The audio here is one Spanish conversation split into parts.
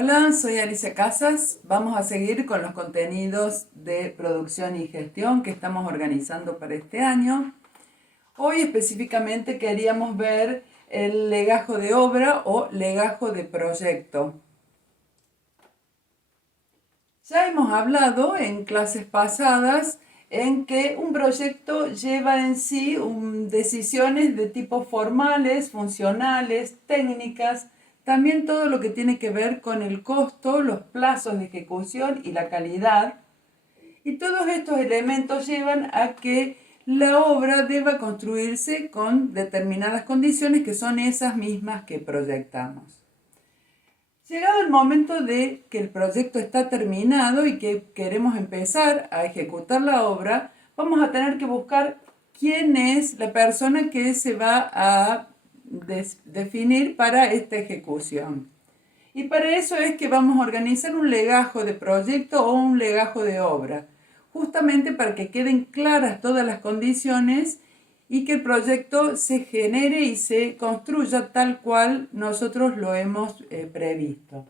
Hola, soy Alicia Casas. Vamos a seguir con los contenidos de producción y gestión que estamos organizando para este año. Hoy específicamente queríamos ver el legajo de obra o legajo de proyecto. Ya hemos hablado en clases pasadas en que un proyecto lleva en sí decisiones de tipo formales, funcionales, técnicas, también todo lo que tiene que ver con el costo, los plazos de ejecución y la calidad. Y todos estos elementos llevan a que la obra deba construirse con determinadas condiciones que son esas mismas que proyectamos. Llegado el momento de que el proyecto está terminado y que queremos empezar a ejecutar la obra, vamos a tener que buscar quién es la persona que se va a definir para esta ejecución. Y para eso es que vamos a organizar un legajo de proyecto o un legajo de obra, justamente para que queden claras todas las condiciones y que el proyecto se genere y se construya tal cual nosotros lo hemos previsto.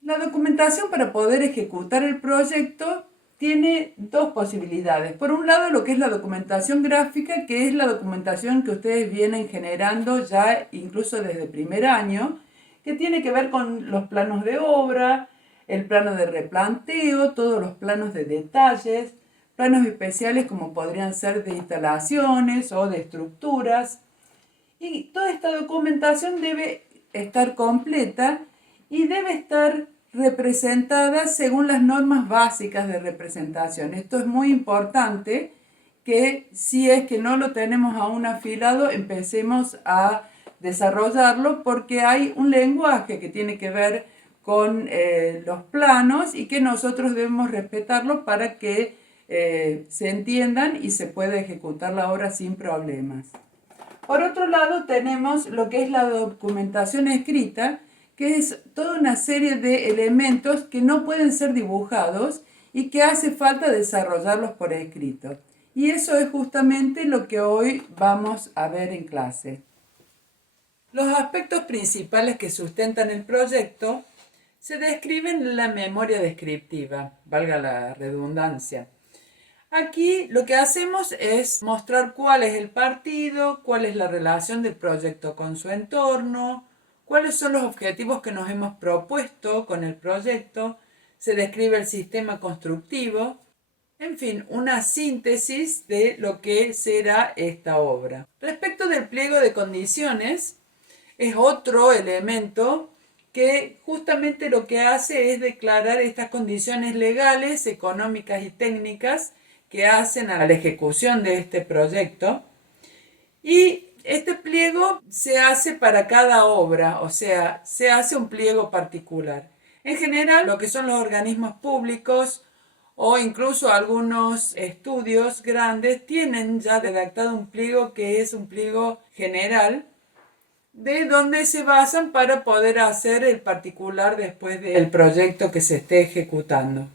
La documentación para poder ejecutar el proyecto tiene dos posibilidades. Por un lado, lo que es la documentación gráfica, que es la documentación que ustedes vienen generando ya incluso desde primer año, que tiene que ver con los planos de obra, el plano de replanteo, todos los planos de detalles, planos especiales como podrían ser de instalaciones o de estructuras. Y toda esta documentación debe estar completa y debe estar representada según las normas básicas de representación. Esto es muy importante que si es que no lo tenemos aún afilado, empecemos a desarrollarlo porque hay un lenguaje que tiene que ver con los planos y que nosotros debemos respetarlo para que se entiendan y se pueda ejecutar la obra sin problemas. Por otro lado, tenemos lo que es la documentación escrita, que es toda una serie de elementos que no pueden ser dibujados y que hace falta desarrollarlos por escrito. Y eso es justamente lo que hoy vamos a ver en clase. Los aspectos principales que sustentan el proyecto se describen en la memoria descriptiva, valga la redundancia. Aquí lo que hacemos es mostrar cuál es el partido, cuál es la relación del proyecto con su entorno, cuáles son los objetivos que nos hemos propuesto con el proyecto, se describe el sistema constructivo, en fin, una síntesis de lo que será esta obra. Respecto del pliego de condiciones, es otro elemento que justamente lo que hace es declarar estas condiciones legales, económicas y técnicas que hacen a la ejecución de este proyecto. Y este pliego se hace para cada obra, o sea, se hace un pliego particular. En general, lo que son los organismos públicos o incluso algunos estudios grandes tienen ya redactado un pliego que es un pliego general de donde se basan para poder hacer el particular después del proyecto que se esté ejecutando.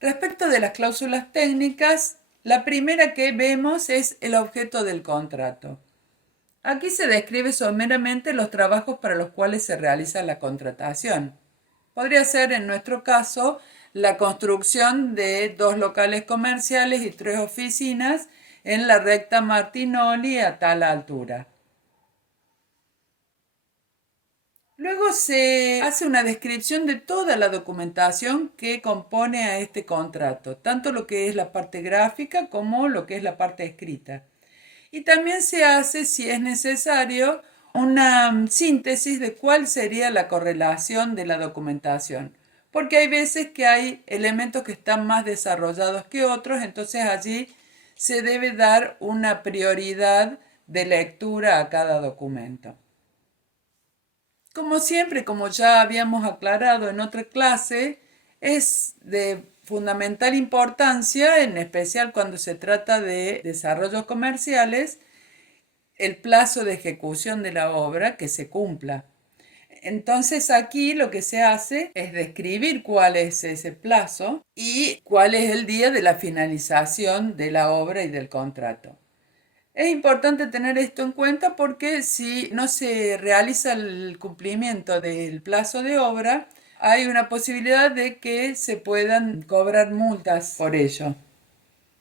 Respecto de las cláusulas técnicas, la primera que vemos es el objeto del contrato. Aquí se describe someramente los trabajos para los cuales se realiza la contratación. Podría ser, en nuestro caso, la construcción de 2 locales comerciales y 3 oficinas en la recta Martinoli a tal altura. Luego se hace una descripción de toda la documentación que compone a este contrato, tanto lo que es la parte gráfica como lo que es la parte escrita. Y también se hace, si es necesario, una síntesis de cuál sería la correlación de la documentación, porque hay veces que hay elementos que están más desarrollados que otros, entonces allí se debe dar una prioridad de lectura a cada documento. Como siempre, como ya habíamos aclarado en otra clase, es de fundamental importancia, en especial cuando se trata de desarrollos comerciales, el plazo de ejecución de la obra que se cumpla. Entonces aquí lo que se hace es describir cuál es ese plazo y cuál es el día de la finalización de la obra y del contrato. Es importante tener esto en cuenta porque si no se realiza el cumplimiento del plazo de obra, hay una posibilidad de que se puedan cobrar multas por ello.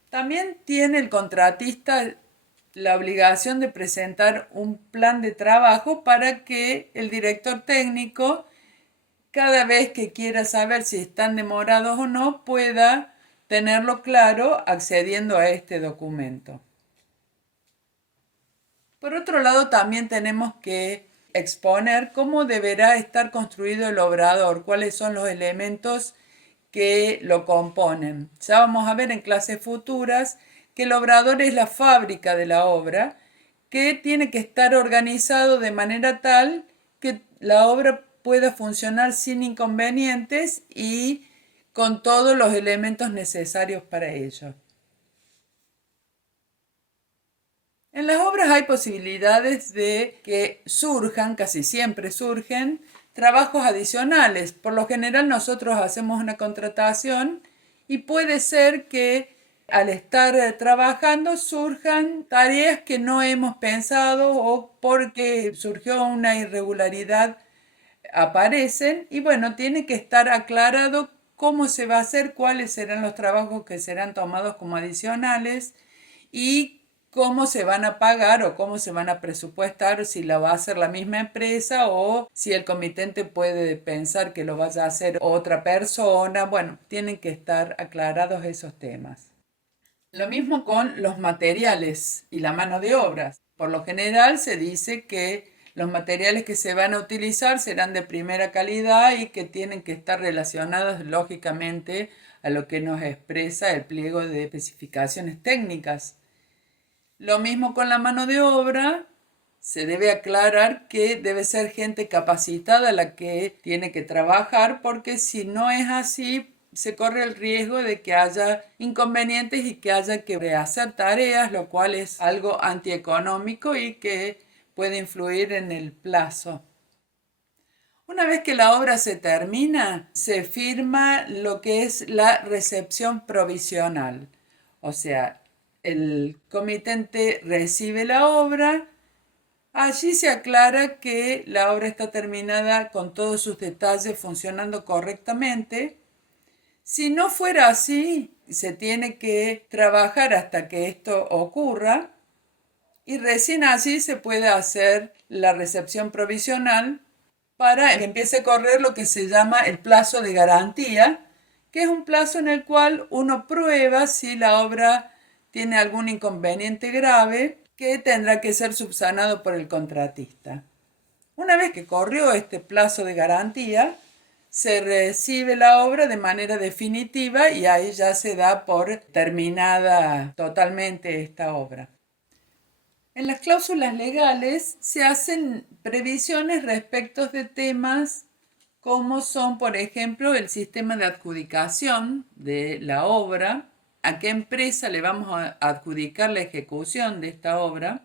También tiene el contratista la obligación de presentar un plan de trabajo para que el director técnico, cada vez que quiera saber si están demorados o no, pueda tenerlo claro accediendo a este documento. Por otro lado, también tenemos que exponer cómo deberá estar construido el obrador, cuáles son los elementos que lo componen. Ya vamos a ver en clases futuras que el obrador es la fábrica de la obra, que tiene que estar organizado de manera tal que la obra pueda funcionar sin inconvenientes y con todos los elementos necesarios para ello. En las obras hay posibilidades de que surjan, casi siempre surgen, trabajos adicionales. Por lo general nosotros hacemos una contratación y puede ser que al estar trabajando surjan tareas que no hemos pensado o porque surgió una irregularidad aparecen y bueno, tiene que estar aclarado cómo se va a hacer, cuáles serán los trabajos que serán tomados como adicionales y cómo se van a pagar o cómo se van a presupuestar, si lo va a hacer la misma empresa o si el comitente puede pensar que lo vaya a hacer otra persona. Bueno, tienen que estar aclarados esos temas. Lo mismo con los materiales y la mano de obra. Por lo general se dice que los materiales que se van a utilizar serán de primera calidad y que tienen que estar relacionados lógicamente a lo que nos expresa el pliego de especificaciones técnicas. Lo mismo con la mano de obra, se debe aclarar que debe ser gente capacitada la que tiene que trabajar, porque si no es así, se corre el riesgo de que haya inconvenientes y que haya que rehacer tareas, lo cual es algo antieconómico y que puede influir en el plazo. Una vez que la obra se termina, se firma lo que es la recepción provisional. O sea, el comitente recibe la obra, allí se aclara que la obra está terminada con todos sus detalles funcionando correctamente. Si no fuera así, se tiene que trabajar hasta que esto ocurra y recién así se puede hacer la recepción provisional para que empiece a correr lo que se llama el plazo de garantía, que es un plazo en el cual uno prueba si la obra tiene algún inconveniente grave que tendrá que ser subsanado por el contratista. Una vez que corrió este plazo de garantía, se recibe la obra de manera definitiva y ahí ya se da por terminada totalmente esta obra. En las cláusulas legales se hacen previsiones respecto de temas como son, por ejemplo, el sistema de adjudicación de la obra, a qué empresa le vamos a adjudicar la ejecución de esta obra.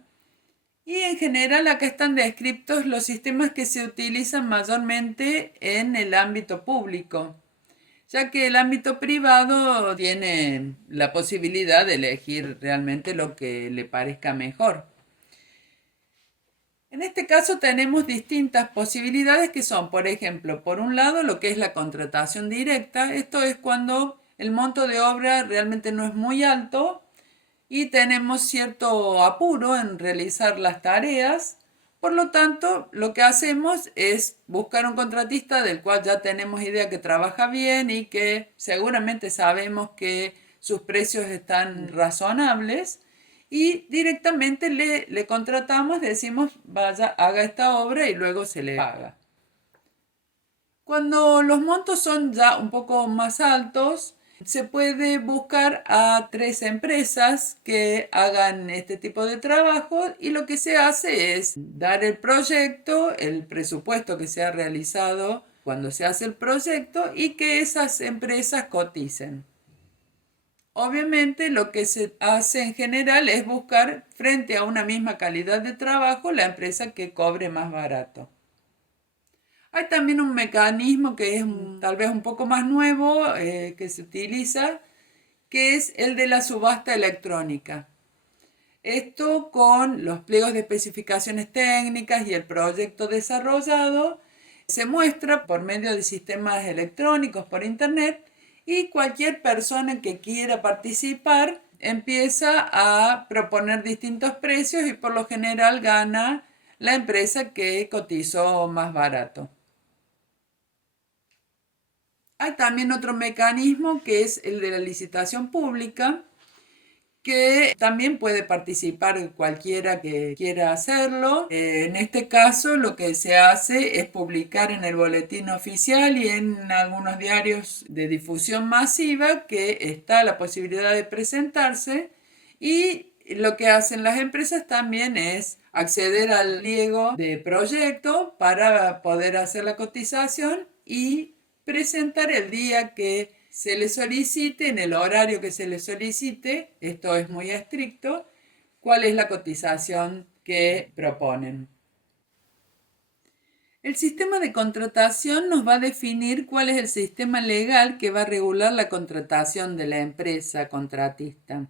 Y en general acá están descritos los sistemas que se utilizan mayormente en el ámbito público, ya que el ámbito privado tiene la posibilidad de elegir realmente lo que le parezca mejor. En este caso tenemos distintas posibilidades que son, por ejemplo, por un lado lo que es la contratación directa. Esto es cuando el monto de obra realmente no es muy alto y tenemos cierto apuro en realizar las tareas. Por lo tanto, lo que hacemos es buscar un contratista del cual ya tenemos idea que trabaja bien y que seguramente sabemos que sus precios están razonables y directamente le contratamos, decimos vaya, haga esta obra y luego se le paga. Cuando los montos son ya un poco más altos, se puede buscar a 3 empresas que hagan este tipo de trabajo y lo que se hace es dar el proyecto, el presupuesto que se ha realizado cuando se hace el proyecto y que esas empresas coticen. Obviamente lo que se hace en general es buscar frente a una misma calidad de trabajo la empresa que cobre más barato. Hay también un mecanismo que es tal vez un poco más nuevo que se utiliza, que es el de la subasta electrónica. Esto con los pliegos de especificaciones técnicas y el proyecto desarrollado se muestra por medio de sistemas electrónicos por internet y cualquier persona que quiera participar empieza a proponer distintos precios y por lo general gana la empresa que cotizó más barato. Hay también otro mecanismo que es el de la licitación pública, que también puede participar cualquiera que quiera hacerlo. En este caso lo que se hace es publicar en el boletín oficial y en algunos diarios de difusión masiva que está la posibilidad de presentarse, y lo que hacen las empresas también es acceder al pliego de proyecto para poder hacer la cotización y presentar el día que se le solicite, en el horario que se le solicite, esto es muy estricto, cuál es la cotización que proponen. El sistema de contratación nos va a definir cuál es el sistema legal que va a regular la contratación de la empresa contratista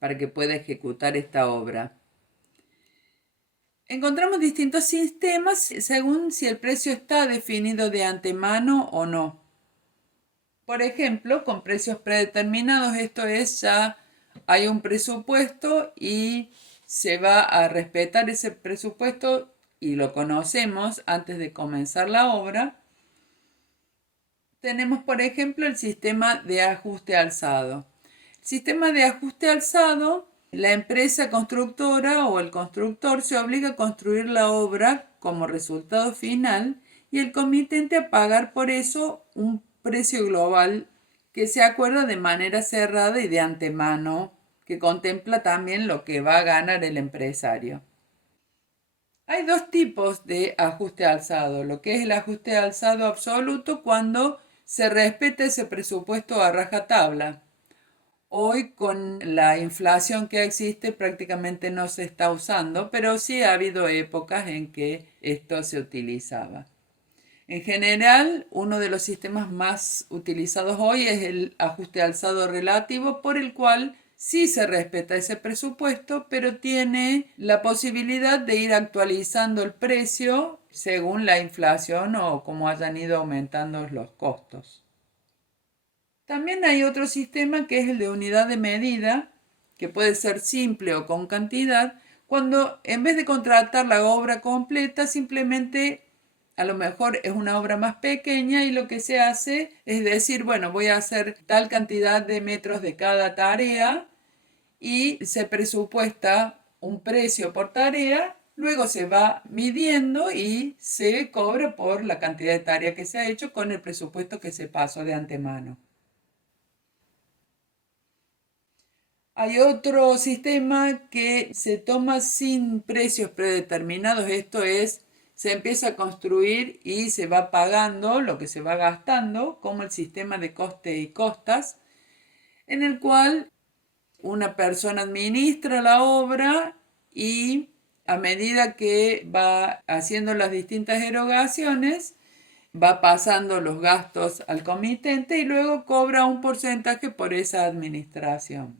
para que pueda ejecutar esta obra. Encontramos distintos sistemas según si el precio está definido de antemano o no. Por ejemplo, con precios predeterminados, esto es, ya hay un presupuesto y se va a respetar ese presupuesto y lo conocemos antes de comenzar la obra. Tenemos, por ejemplo, el sistema de ajuste alzado. El sistema de ajuste alzado, la empresa constructora o el constructor se obliga a construir la obra como resultado final y el comitente a pagar por eso un precio global que se acuerda de manera cerrada y de antemano, que contempla también lo que va a ganar el empresario. Hay dos tipos de ajuste alzado, lo que es el ajuste alzado absoluto cuando se respeta ese presupuesto a rajatabla. Hoy con la inflación que existe prácticamente no se está usando, pero sí ha habido épocas en que esto se utilizaba. En general, uno de los sistemas más utilizados hoy es el ajuste alzado relativo, por el cual sí se respeta ese presupuesto, pero tiene la posibilidad de ir actualizando el precio según la inflación o como hayan ido aumentando los costos. También hay otro sistema que es el de unidad de medida, que puede ser simple o con cantidad, cuando en vez de contratar la obra completa, simplemente a lo mejor es una obra más pequeña y lo que se hace es decir, bueno, voy a hacer tal cantidad de metros de cada tarea y se presupuesta un precio por tarea, luego se va midiendo y se cobra por la cantidad de tarea que se ha hecho con el presupuesto que se pasó de antemano. Hay otro sistema que se toma sin precios predeterminados, esto es, se empieza a construir y se va pagando lo que se va gastando, como el sistema de coste y costas, en el cual una persona administra la obra y a medida que va haciendo las distintas erogaciones, va pasando los gastos al comitente y luego cobra un porcentaje por esa administración.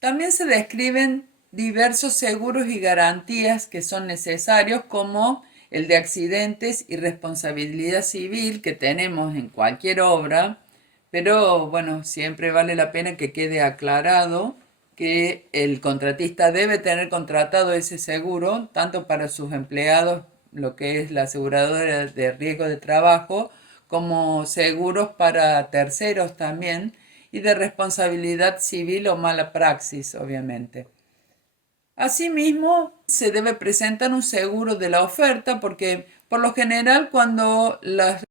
También se describen diversos seguros y garantías que son necesarios, como el de accidentes y responsabilidad civil que tenemos en cualquier obra, pero bueno, siempre vale la pena que quede aclarado que el contratista debe tener contratado ese seguro, tanto para sus empleados, lo que es la aseguradora de riesgo de trabajo, como seguros para terceros también, y de responsabilidad civil o mala praxis, obviamente. Asimismo, se debe presentar un seguro de la oferta porque por lo general cuando las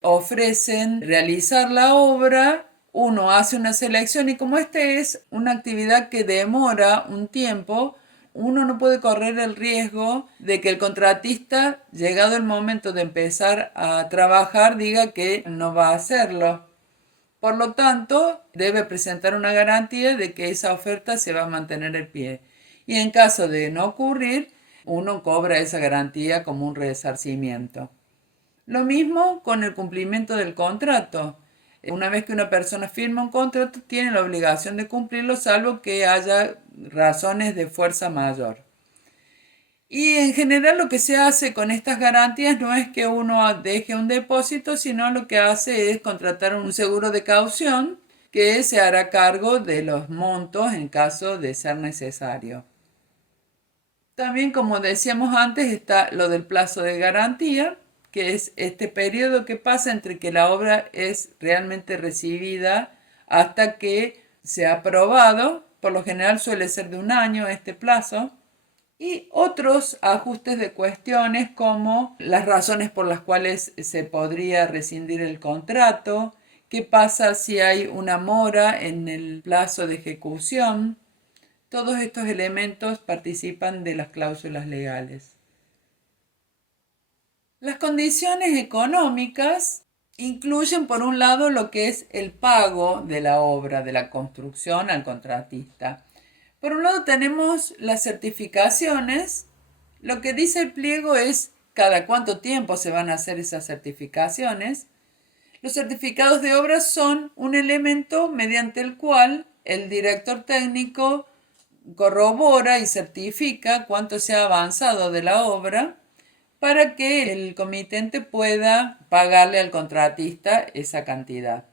ofrecen realizar la obra, uno hace una selección y como esta es una actividad que demora un tiempo, uno no puede correr el riesgo de que el contratista, llegado el momento de empezar a trabajar, diga que no va a hacerlo. Por lo tanto, debe presentar una garantía de que esa oferta se va a mantener en pie. Y en caso de no ocurrir, uno cobra esa garantía como un resarcimiento. Lo mismo con el cumplimiento del contrato. Una vez que una persona firma un contrato, tiene la obligación de cumplirlo, salvo que haya razones de fuerza mayor. Y en general lo que se hace con estas garantías no es que uno deje un depósito, sino lo que hace es contratar un seguro de caución que se hará cargo de los montos en caso de ser necesario. También, como decíamos antes, está lo del plazo de garantía, que es este periodo que pasa entre que la obra es realmente recibida hasta que se ha aprobado. Por lo general suele ser de un año este plazo. Y otros ajustes de cuestiones como las razones por las cuales se podría rescindir el contrato, qué pasa si hay una mora en el plazo de ejecución. Todos estos elementos participan de las cláusulas legales. Las condiciones económicas incluyen, por un lado, lo que es el pago de la obra, de la construcción al contratista. Por un lado tenemos las certificaciones. Lo que dice el pliego es cada cuánto tiempo se van a hacer esas certificaciones. Los certificados de obra son un elemento mediante el cual el director técnico corrobora y certifica cuánto se ha avanzado de la obra para que el comitente pueda pagarle al contratista esa cantidad.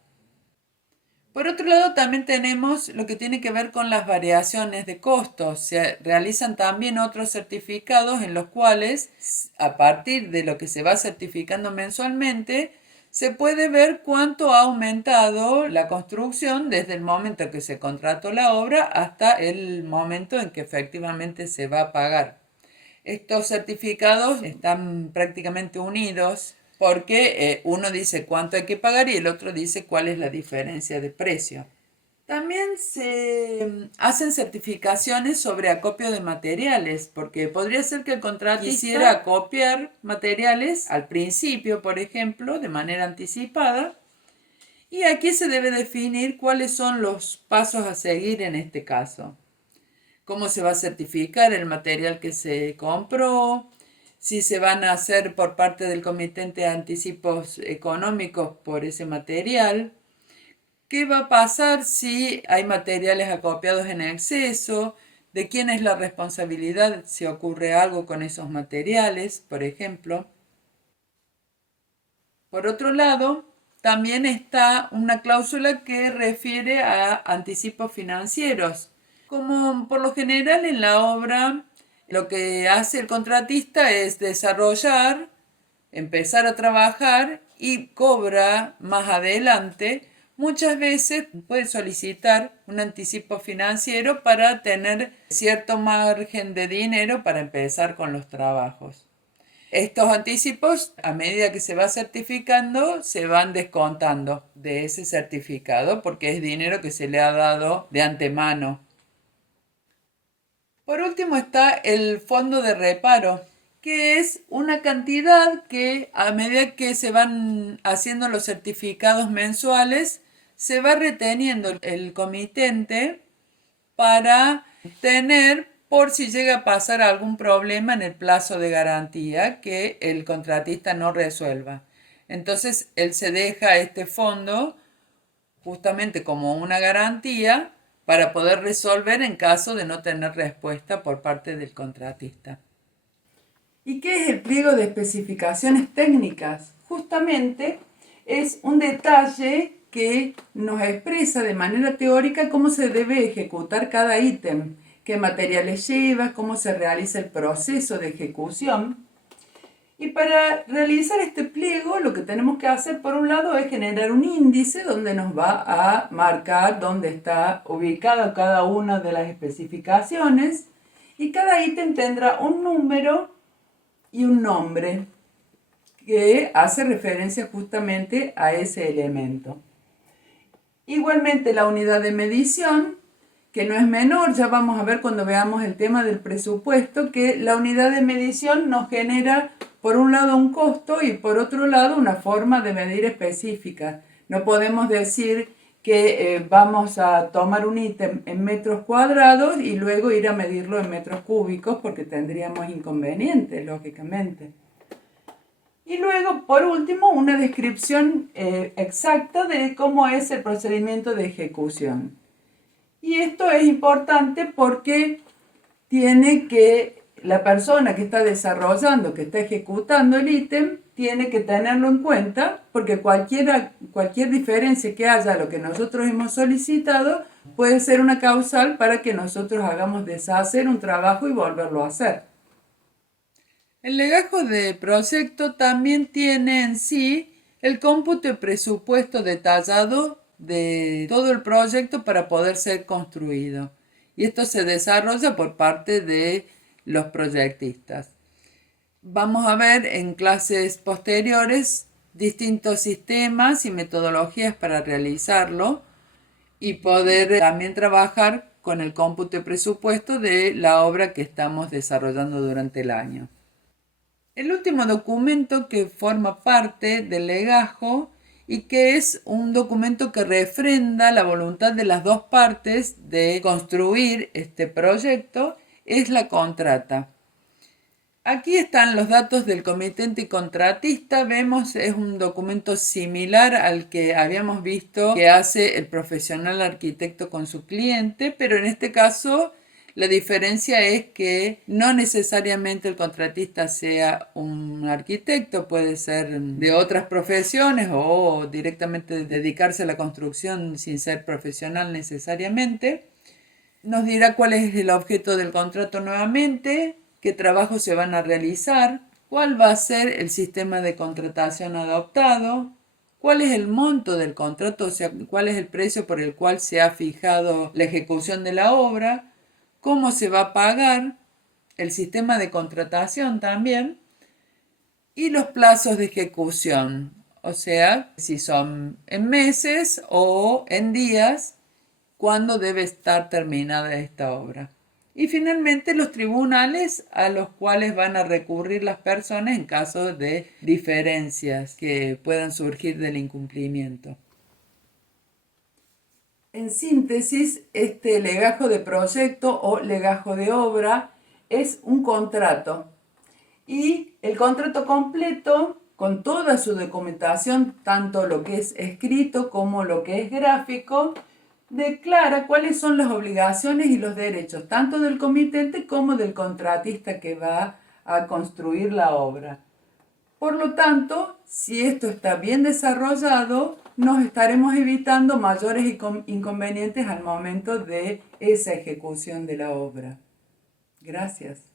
Por otro lado, también tenemos lo que tiene que ver con las variaciones de costos. Se realizan también otros certificados en los cuales, a partir de lo que se va certificando mensualmente, se puede ver cuánto ha aumentado la construcción desde el momento en que se contrató la obra hasta el momento en que efectivamente se va a pagar. Estos certificados están prácticamente unidos porque uno dice cuánto hay que pagar y el otro dice cuál es la diferencia de precio. También se hacen certificaciones sobre acopio de materiales, porque podría ser que el contratista quisiera acopiar materiales al principio, por ejemplo, de manera anticipada, y aquí se debe definir cuáles son los pasos a seguir en este caso. Cómo se va a certificar el material que se compró, si se van a hacer por parte del comitente anticipos económicos por ese material, qué va a pasar si hay materiales acopiados en exceso, de quién es la responsabilidad si ocurre algo con esos materiales, por ejemplo. Por otro lado, también está una cláusula que refiere a anticipos financieros. Como por lo general en la obra lo que hace el contratista es desarrollar, empezar a trabajar y cobra más adelante, muchas veces puede solicitar un anticipo financiero para tener cierto margen de dinero para empezar con los trabajos. Estos anticipos, a medida que se va certificando, se van descontando de ese certificado porque es dinero que se le ha dado de antemano. Por último está el fondo de reparo, que es una cantidad que a medida que se van haciendo los certificados mensuales, se va reteniendo el comitente para tener por si llega a pasar algún problema en el plazo de garantía que el contratista no resuelva. Entonces él se deja este fondo justamente como una garantía para poder resolver en caso de no tener respuesta por parte del contratista. ¿Y qué es el pliego de especificaciones técnicas? Justamente es un detalle que nos expresa de manera teórica cómo se debe ejecutar cada ítem, qué materiales lleva, cómo se realiza el proceso de ejecución. Y para realizar este pliego lo que tenemos que hacer por un lado es generar un índice donde nos va a marcar dónde está ubicada cada una de las especificaciones y cada ítem tendrá un número y un nombre que hace referencia justamente a ese elemento. Igualmente la unidad de medición, que no es menor, ya vamos a ver cuando veamos el tema del presupuesto, que la unidad de medición nos genera por un lado un costo y por otro lado una forma de medir específica. No podemos decir que vamos a tomar un ítem en metros cuadrados y luego ir a medirlo en metros cúbicos porque tendríamos inconvenientes, lógicamente. Y luego luego, por último, una descripción exacta de cómo es el procedimiento de ejecución. Y esto es importante porque la persona que está desarrollando, que está ejecutando el ítem, tiene que tenerlo en cuenta porque cualquier diferencia que haya a lo que nosotros hemos solicitado puede ser una causal para que nosotros hagamos deshacer un trabajo y volverlo a hacer. El legajo de proyecto también tiene en sí el cómputo y presupuesto detallado de todo el proyecto para poder ser construido. Y esto se desarrolla por parte de los proyectistas. Vamos a ver en clases posteriores distintos sistemas y metodologías para realizarlo y poder también trabajar con el cómputo y presupuesto de la obra que estamos desarrollando durante el año. El último documento que forma parte del legajo y que es un documento que refrenda la voluntad de las dos partes de construir este proyecto es la contrata. Aquí están los datos del comitente y contratista. Vemos es un documento similar al que habíamos visto que hace el profesional arquitecto con su cliente, pero en este caso la diferencia es que no necesariamente el contratista sea un arquitecto, puede ser de otras profesiones o directamente dedicarse a la construcción sin ser profesional necesariamente. Nos dirá cuál es el objeto del contrato nuevamente, qué trabajos se van a realizar, cuál va a ser el sistema de contratación adoptado, cuál es el monto del contrato, o sea, cuál es el precio por el cual se ha fijado la ejecución de la obra, cómo se va a pagar, el sistema de contratación también, y los plazos de ejecución, o sea, si son en meses o en días, cuándo debe estar terminada esta obra. Y finalmente los tribunales a los cuales van a recurrir las personas en caso de diferencias que puedan surgir del incumplimiento. En síntesis, este legajo de proyecto o legajo de obra es un contrato y el contrato completo con toda su documentación, tanto lo que es escrito como lo que es gráfico, declara cuáles son las obligaciones y los derechos, tanto del comitente como del contratista que va a construir la obra. Por lo tanto, si esto está bien desarrollado, nos estaremos evitando mayores inconvenientes al momento de esa ejecución de la obra. Gracias.